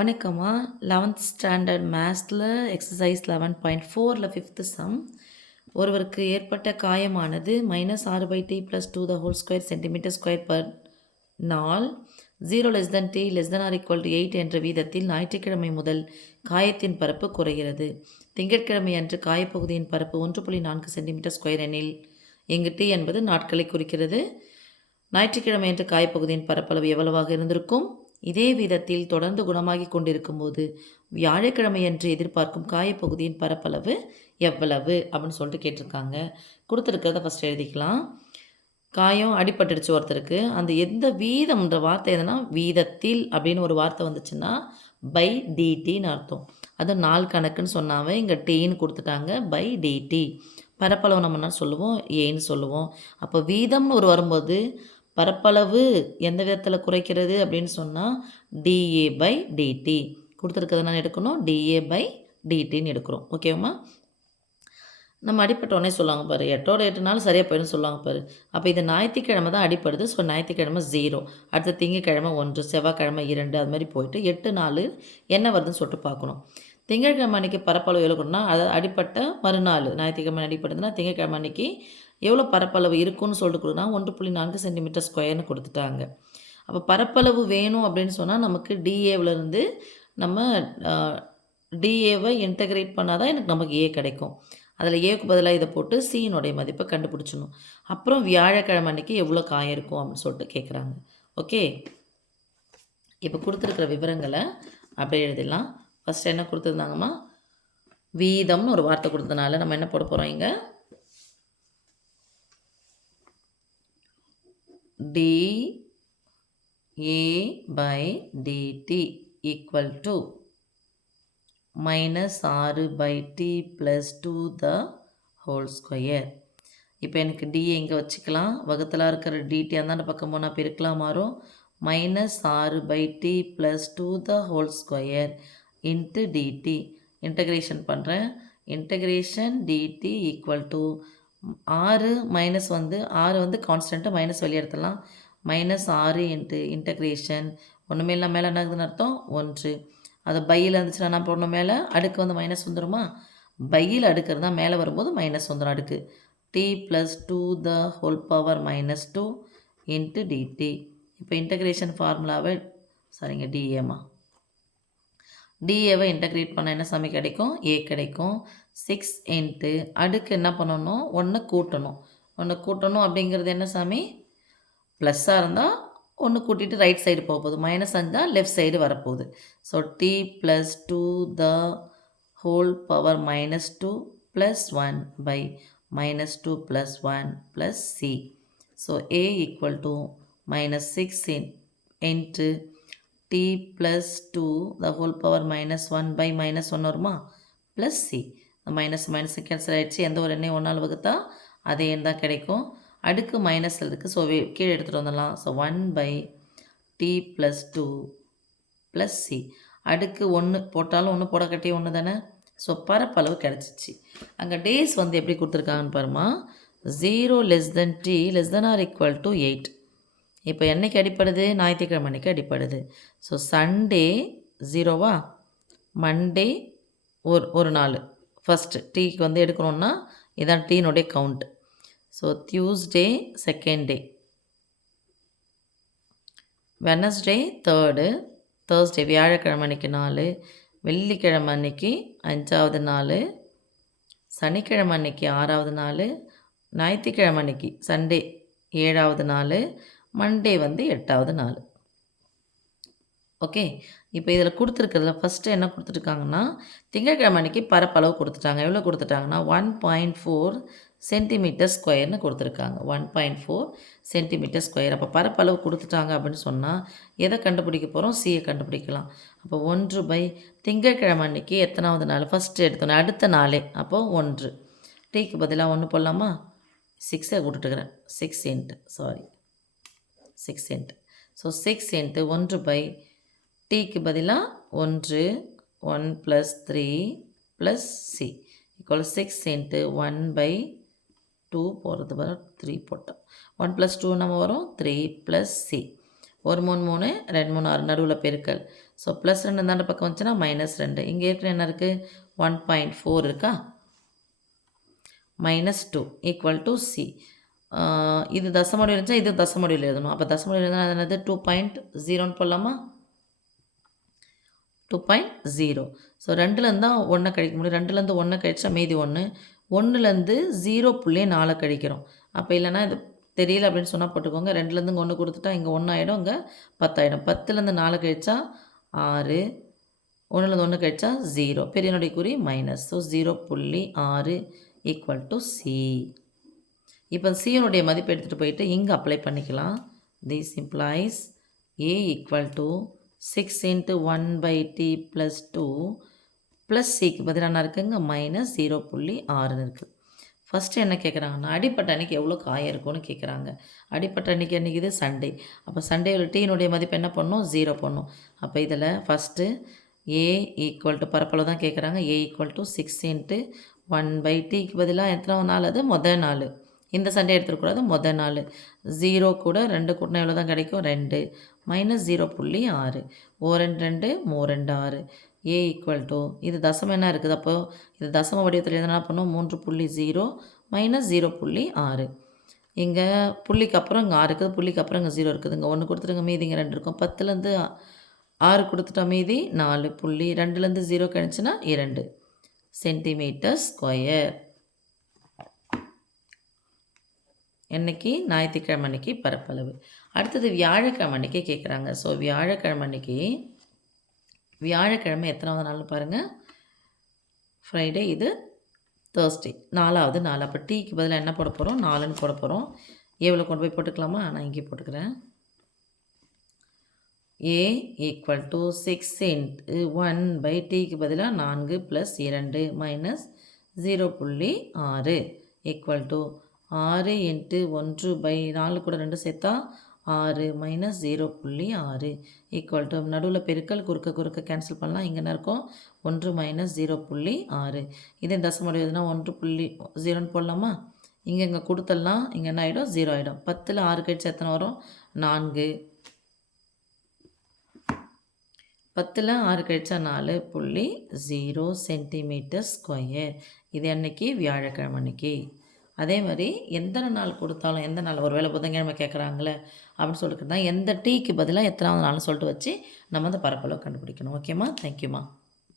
வணக்கம்மா. 11th standard மேத்ஸில் exercise 11.4ல் 5th சம். ஒருவருக்கு ஏற்பட்ட காயமானது -6/t + 2² cm² per நாள் 0 t <= 8 என்ற வீதத்தில் ஞாயிற்றுக்கிழமை முதல் காயத்தின் பரப்பு குறைகிறது. திங்கட்கிழமை அன்று காயப்பகுதியின் பரப்பு 1.4 cm² எனில் இங்கு t என்பது நாட்களை குறிக்கிறது. ஞாயிற்றுக்கிழமை அன்று காயப்பகுதியின் பரப்பளவு எவ்வளவாக இருந்திருக்கும்? இதே விதத்தில் தொடர்ந்து குணமாகி கொண்டிருக்கும் போது வியாழக்கிழமையன்று எதிர்பார்க்கும் காயப்பகுதியின் பரப்பளவு எவ்வளவு அப்படின்னு சொல்லிட்டு கேட்டிருக்காங்க. கொடுத்துருக்கிறத ஃபஸ்ட் எழுதிக்கலாம். காயம் அடிபட்டுடுச்சு ஒருத்தருக்கு. அந்த எந்த வீதம்ன்ற வார்த்தை எதுனா வீதத்தில் அப்படின்னு ஒரு வார்த்தை வந்துச்சுன்னா பை டிடின்னு அர்த்தம். அது நாள் கணக்குன்னு சொன்னாவே இங்கே டீன்னு கொடுத்துட்டாங்க. பை டிடி பரப்பளவு நம்ம என்ன சொல்லுவோம்? ஏன்னு சொல்லுவோம். அப்போ வீதம்னு ஒரு வரும்போது பரப்பளவு எந்த விதத்தில் குறைக்கிறது அப்படின்னு சொன்னால் டிஏ பை டிடி கொடுத்துருக்கிறது நான் எடுக்கணும். டிஏ பை டிடின்னு எடுக்கிறோம். ஓகேவா? நம்ம அடிப்பட்டோடனே சொல்லுவாங்க பாரு, 8ஓட 8 நாள் சரியாக போயிடும்னு சொல்லுவாங்க பாரு. அப்போ இது ஞாயிற்றுக்கிழமை தான் அடிப்படுது. ஸோ ஞாயிற்றுக்கிழமை 0, அடுத்த திங்கக்கிழமை 1, செவ்வாய்க்கிழமை 2, அது மாதிரி போயிட்டு 8 நாள் என்ன வருதுன்னு சொல்லிட்டு பார்க்கணும். திங்கட்கிழமை அன்றைக்கி பரப்பளவு எழுக்கணும்னா அது அடிப்பட்ட மறுநாள் ஞாயிற்றுக்கிழமை அடிப்படுதுன்னா திங்கட்கிழமை அன்றைக்கி எவ்வளோ பரப்பளவு இருக்குன்னு சொல்லிட்டு கொடுனா 1.4 cm² கொடுத்துட்டாங்க. அப்போ பரப்பளவு வேணும் அப்படின்னு சொன்னால் நமக்கு டிஏவிலேருந்து நம்ம டிஏவை இன்டகிரேட் பண்ணால் தான் நமக்கு ஏ கிடைக்கும். அதில் ஏக்கு பதிலாக இதை போட்டு சியினுடைய மதிப்பை கண்டுபிடிச்சணும். அப்புறம் வியாழக்கிழமை அன்றைக்கி எவ்வளோ காயம் இருக்கும் அப்படின்னு சொல்லிட்டு கேட்குறாங்க. ஓகே, இப்போ கொடுத்துருக்குற விவரங்களை அப்படியே எழுதிடலாம். ஃபஸ்ட் என்ன கொடுத்துருந்தாங்கம்மா? வீதம்னு ஒரு வார்த்தை கொடுத்ததுனால நம்ம என்ன போட போகிறோம்? இங்கே dA/dt = -6/t + 2². இப்போ எனக்கு டிஏ இங்கே வச்சுக்கலாம். வகுத்தலாக இருக்கிற டிடி அந்தாண்ட பக்கம் போனால் பெருக்கலாம் மாறும். -6/t + 2² × dt இன்டகிரேஷன் பண்ணுறேன். இன்டகிரேஷன் dt = 6 மைனஸ் வந்து 6 வந்து கான்ஸ்டன்ட்டு, மைனஸ் வெளியே எடுத்துடலாம். -6 × இன்டகிரேஷன் ஒன்றுமே இல்லை, மேலே என்னதுன்னு அர்த்தம் 1. அது பையில் இருந்துச்சுன்னா நான் போடணும் மேலே, அடுக்கு வந்து மைனஸ் வந்துடுமா? பையில் அடுக்கிறது தான் மேலே வரும்போது மைனஸ் வந்துடும் அடுக்கு. t + 2² × dt. இப்போ இன்டகிரேஷன் ஃபார்முலாவை சரிங்க டிஏமா டிஏவை இன்டகிரேட் பண்ண என்ன சாமி கிடைக்கும்? ஏ கிடைக்கும். 6 அடுக்கு என்ன பண்ணணும்? 1 கூட்டணும். 1 கூட்டணும் அப்படிங்கிறது என்ன சாமி? ப்ளஸ்ஸாக இருந்தால் 1 கூட்டிகிட்டு ரைட் சைடு போக போகுது, மைனஸ் இருந்தால் லெஃப்ட் சைடு வரப்போகுது. So t + 2² -2 + 1 -2 + 1 + c. So a = -6 × t + 2² -1 வருமா? Plus C. Minus minus cancel ஆகிடுச்சு. எந்த ஒரு எண்ணையும் 1ஆல் வகுத்தா அதே எண் தான் கிடைக்கும். அடுக்கு மைனஸில் இருக்குது. ஸோ கீழே எடுத்துகிட்டு வந்துடலாம். So 1/t + 2 + c. அடுக்கு 1 போட்டாலும் 1 போட கட்டிய 1 தானே. ஸோ பரப்பளவு கிடச்சிச்சு. அங்கே டேஸ் வந்து எப்படி கொடுத்துருக்காங்கன்னு பாருமா. 0 t <= 8. இப்போ என்னைக்கு அடிப்படுது? ஞாயிற்றுக்கிழமை அன்றைக்கி அடிப்படுது. ஸோ சண்டே 0வா, மண்டே ஒரு நாள் ஃபஸ்ட்டு டீக்கு வந்து எடுக்கணுன்னா இதான் டீனுடைய count. So Tuesday second day, Wednesday third, Thursday வியாழக்கிழமை அன்றைக்கி 4, வெள்ளிக்கிழமை அன்றைக்கி 5வது நாள், சனிக்கிழமை அன்றைக்கி 6வது நாள், ஞாயிற்றுக்கிழமை அன்றைக்கி சண்டே 7வது நாள், மண்டே வந்து 8வது நாள். ஓகே, இப்போ இதில் கொடுத்துருக்கிறதுல ஃபஸ்ட்டு என்ன கொடுத்துருக்காங்கன்னா திங்கட்கிழமை அன்றைக்கி பரப்பளவு கொடுத்துட்டாங்க. எவ்வளோ கொடுத்துட்டாங்கன்னா 1.4 cm² கொடுத்துருக்காங்க. 1.4 cm². அப்போ பரப்பளவு கொடுத்துட்டாங்க அப்படின்னு சொன்னால் எதை கண்டுபிடிக்க போகிறோம்? சியை கண்டுபிடிக்கலாம். அப்போ 1 திங்கட்கிழமை அன்றைக்கி எத்தனாவது நாள்? ஃபஸ்ட்டு எடுத்தோன்னே அடுத்த நாளே. அப்போது 1. டீக்கு பதிலாக 1 போடலாமா? 6ஐ விட்டுட்டுக்கிறேன். 6 ஸோ 6 1 டீக்கு பதிலாக 1 1 + 3 + c = 6 × 1/2 போகிறது வர 3 போட்டோம். 1 + 2 நம்ம வரும் 3 + c. 1 3 3 2 3 6 நடுவில் பெருக்கல். ஸோ ப்ளஸ் 2 இந்தாண்ட பக்கம் வந்துச்சுன்னா -2. இங்கே ஏற்கனவே என்ன இருக்குது 1.4 இருக்கா, -2 ஈக்குவல் டு சி. இது தசமடியில் இருந்துச்சா, இது தசமடியில் எழுதணும். அப்போ தசமடியில் எழுதுனா அது என்னது 2.0ன்னு போடலாமா, 2.0. ஸோ 2லேருந்து தான் 1 கழிக்க முடியும். 2லேருந்து 1 கழிச்சா மீதி 1, 1லேருந்து 0.4 கழிக்கிறோம். அப்போ இல்லைனா இது தெரியல அப்படின்னு சொன்னால் போட்டுக்கோங்க. 2லேருந்து இங்கே 1 கொடுத்துட்டா இங்கே 1 ஆகிடும், இங்கே 10 ஆகிடும். 10லேருந்து 4 கழிச்சா 6, 1லேருந்து 1 கழிச்சா 0, பெரியனுடைய குறி minus. So 0.6 equal to C. இப்போ சியனுடைய மதிப்பு எடுத்துகிட்டு போயிட்டு இங்கே அப்ளை பண்ணிக்கலாம். This employs A equal to 6 × 1/t + 2 plus சிக்கு பதிலாக என்ன இருக்குங்க -0.6ன்னு இருக்குது. ஃபஸ்ட்டு என்ன கேட்குறாங்கன்னா, அடிப்பட்ட அன்றைக்கி எவ்வளோ காயம் இருக்கும்னு கேட்குறாங்க. அடிப்பட்ட அன்றைக்கி என்னைக்கு இது சண்டே. அப்போ சண்டேவில் டீனுடைய மதிப்பு என்ன பண்ணணும், 0 பண்ணணும். அப்போ இதில் ஃபஸ்ட்டு ஏ ஈக்குவல் டு பரப்பளவு தான் கேட்குறாங்க. ஏ ஈக்குவல் டு 6 × 1/tக்கு பதிலாக எத்தனை நாள், அது மொதல் நாள். இந்த சண்டே எடுத்துக்கூடாது, மொதல் நாள். 0 கூட 2 கூட்டினா எவ்வளோ தான் கிடைக்கும், 2 -0.6. 2 2 6. ஏ ஈக்குவல் டு இது தசமம் என்ன இருக்குது, அப்போது இது தசம வடிவத்தில் எதனா பண்ணும் 3.0 -0.6. இங்கே புள்ளிக்கு அப்புறம் இங்கே 6 இருக்குது, புள்ளிக்கு அப்புறம் இங்கே 0 இருக்குது. இங்கே 1 கொடுத்துருங்க, மீதி இங்கே 2 இருக்கும். 10லேருந்து 6 கொடுத்துட்டா மீதி 4 புள்ளி, 2லேருந்து 0 கழிச்சுன்னா 2 cm². என்னைக்கு, ஞாயிற்றுக்கிழமை அன்னைக்கு பரப்பளவு. அடுத்தது வியாழக்கிழமை அன்னைக்கு கேட்குறாங்க. ஸோ வியாழக்கிழமை அன்னைக்கு, வியாழக்கிழமை எத்தனாவது நாள்னு பாருங்கள், ஃப்ரைடே, இது தேர்ஸ்டே, 4வது நாள். அப்போ டீக்கு பதிலாக என்ன போட போகிறோம், 4ன்னு போட போகிறோம். ஏவில் கொண்டு போய் போட்டுக்கலாமா, நான் இங்கே போட்டுக்கிறேன். ஏ ஈக்குவல் டு 6 × 1/tக்கு பதிலாக 4 + 2 -0.6 ஈக்குவல் டு 6 × 1/4 கூட 2 சேர்த்தா 6 -0.6 ஈக்குவல் டு நடுவில் பெருக்கல், குறுக்க கேன்சல் பண்ணலாம். இங்கே என்ன இருக்கும் 1 -0.6. இதே தசம எழுதுனா 1.0ன்னு போடலாமா. இங்கே கொடுத்துடலாம், இங்கே என்ன ஆகிடும் 0 ஆகிடும். 10ல் 6 கழிச்சு எத்தனை வரும், 4. 10ல் 6 கழிச்சா 4.0 cm². இது அன்னைக்கு வியாழக்கிழமை அன்னைக்கு. அதே மாதிரி எத்தனை நாள் கொடுத்தாலும், எந்த நாள், ஒரு வேளை புதன்கிழமை கேட்குறாங்களே அப்படின்னு சொல்லிட்டு தான் எந்த டீக்கு பதிலாக எத்தனாவது நாள்னு சொல்லிட்டு வச்சு நம்ம அந்த பரப்பளவு கண்டுபிடிக்கணும். ஓகேம்மா, தேங்க்யூம்மா.